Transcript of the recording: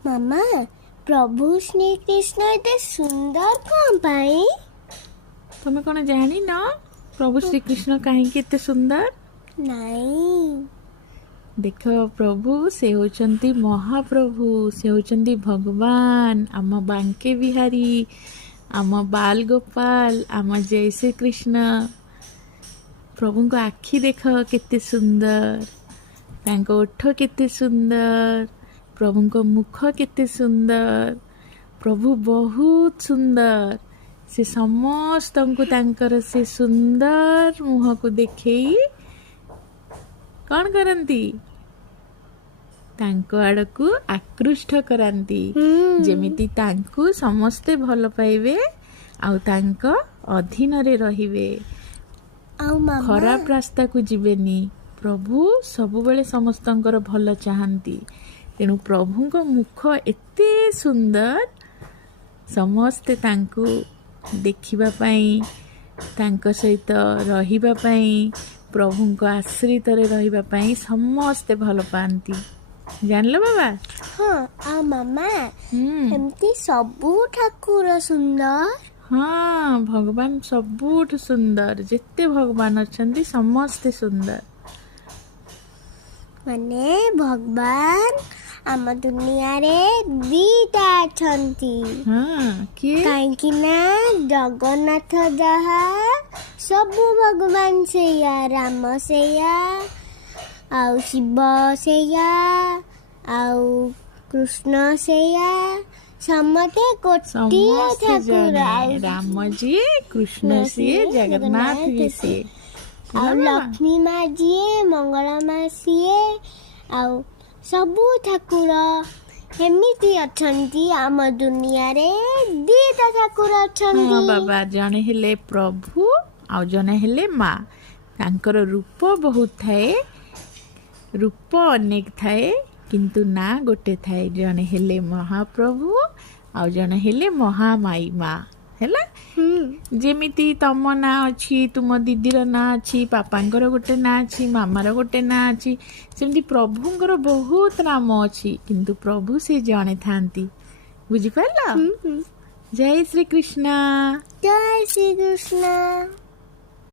ମାମା ପ୍ରଭୁ ଶ୍ରୀକୃଷ୍ଣ ଏତେ ସୁନ୍ଦର କ'ଣ ପାଇଁ? ତମେ କ'ଣ ଜାଣିନ ପ୍ରଭୁ ଶ୍ରୀକୃଷ୍ଣ କାହିଁକି ଏତେ ସୁନ୍ଦର? ନାଇଁ। ଦେଖ, ପ୍ରଭୁ ସେ ହେଉଛନ୍ତି ମହାପ୍ରଭୁ, ସେ ହେଉଛନ୍ତି ଭଗବାନ, ଆମ ବାଙ୍କେ ବିହାରୀ, ଆମ ବାଲ ଗୋପାଳ, ଆମ ଜୟ ଶ୍ରୀକୃଷ୍ଣ। ପ୍ରଭୁଙ୍କ ଆଖି ଦେଖ କେତେ ସୁନ୍ଦର, ତାଙ୍କ ଓଠ କେତେ ସୁନ୍ଦର, ପ୍ରଭୁଙ୍କ ମୁଖ କେତେ ସୁନ୍ଦର। ପ୍ରଭୁ ବହୁତ ସୁନ୍ଦର। ସେ ସମସ୍ତଙ୍କୁ ତାଙ୍କର ସେ ସୁନ୍ଦର ମୁହଁକୁ ଦେଖେଇ କ'ଣ କରନ୍ତି? ତାଙ୍କ ଆଡ଼କୁ ଆକୃଷ୍ଟ କରାନ୍ତି, ଯେମିତି ତାଙ୍କୁ ସମସ୍ତେ ଭଲ ପାଇବେ ଆଉ ତାଙ୍କ ଅଧୀନରେ ରହିବେ, ଆଉ ମାମା ଖରାପ ରାସ୍ତାକୁ ଯିବେନି। ପ୍ରଭୁ ସବୁବେଳେ ସମସ୍ତଙ୍କର ଭଲ ଚାହାନ୍ତି। ତେଣୁ ପ୍ରଭୁଙ୍କ ମୁଖ ଏତେ ସୁନ୍ଦର, ସମସ୍ତେ ତାଙ୍କୁ ଦେଖିବା ପାଇଁ, ତାଙ୍କ ସହିତ ରହିବା ପାଇଁ, ପ୍ରଭୁଙ୍କ ଆଶ୍ରିତରେ ରହିବା ପାଇଁ ସମସ୍ତେ ଭଲ ପାଆନ୍ତି। ଜାଣିଲ ବାବା? ହଁ। ଆଉ ମାମା ଏମିତି ସବୁ ଠାକୁର ସୁନ୍ଦର? ହଁ, ଭଗବାନ ସବୁଠୁ ସୁନ୍ଦର। ଯେତେ ଭଗବାନ ଅଛନ୍ତି ସମସ୍ତେ ସୁନ୍ଦର। ମାନେ ଭଗବାନ ଆମ ଦୁନିଆରେ ଦିଟା ଅଛନ୍ତି। କିଏ? କାହିଁକି ନା ଜଗନ୍ନାଥ ଯାହା, ସବୁ ଭଗବାନ ସେଇଆ, ରାମ ସେଇଆ, ଆଉ ଶିବ ସେଇଆ, ଆଉ କୃଷ୍ଣ ସେଇଆ, ସମସ୍ତେ ଗୋଟିଏ ଠାକୁର। ରାମ ଯିଏ, କୃଷ୍ଣ ସିଏ, ଜଗନ୍ନାଥ ବି ସିଏ, ଆଉ ଲକ୍ଷ୍ମୀ ମା ଯିଏ, ମଙ୍ଗଳା ମା ସିଏ, ଆଉ ସବୁ ଠାକୁର ଏମିତି ଅଛନ୍ତି। ଆମ ଦୁନିଆରେ ଦିଟା ଠାକୁର ଅଛନ୍ତି। ହଁ ବାବା, ଜଣେ ହେଲେ ପ୍ରଭୁ ଆଉ ଜଣେ ହେଲେ ମା। ତାଙ୍କର ରୂପ ବହୁତ ଥାଏ, ରୂପ ଅନେକ ଥାଏ, କିନ୍ତୁ ନାଁ ଗୋଟେ ଥାଏ। ଜଣେ ହେଲେ ମହାପ୍ରଭୁ ଆଉ ଜଣେ ହେଲେ ମହାମାଇ ମା। ହେଲା, ଯେମିତି ତମ ନାଁ ଅଛି, ତୁମ ଦିଦିର ନାଁ ଅଛି, ପାପାଙ୍କର ଗୋଟେ ନାଁ ଅଛି, ମାମାର ଗୋଟେ ନାଁ ଅଛି, ସେମିତି ପ୍ରଭୁଙ୍କର ବହୁତ ନାମ ଅଛି, କିନ୍ତୁ ପ୍ରଭୁ ସେ ଜଣେ ଥାନ୍ତି। ବୁଝିପାରିଲ? ଜୟ ଶ୍ରୀକୃଷ୍ଣ। ଜୟ ଶ୍ରୀକୃଷ୍ଣ।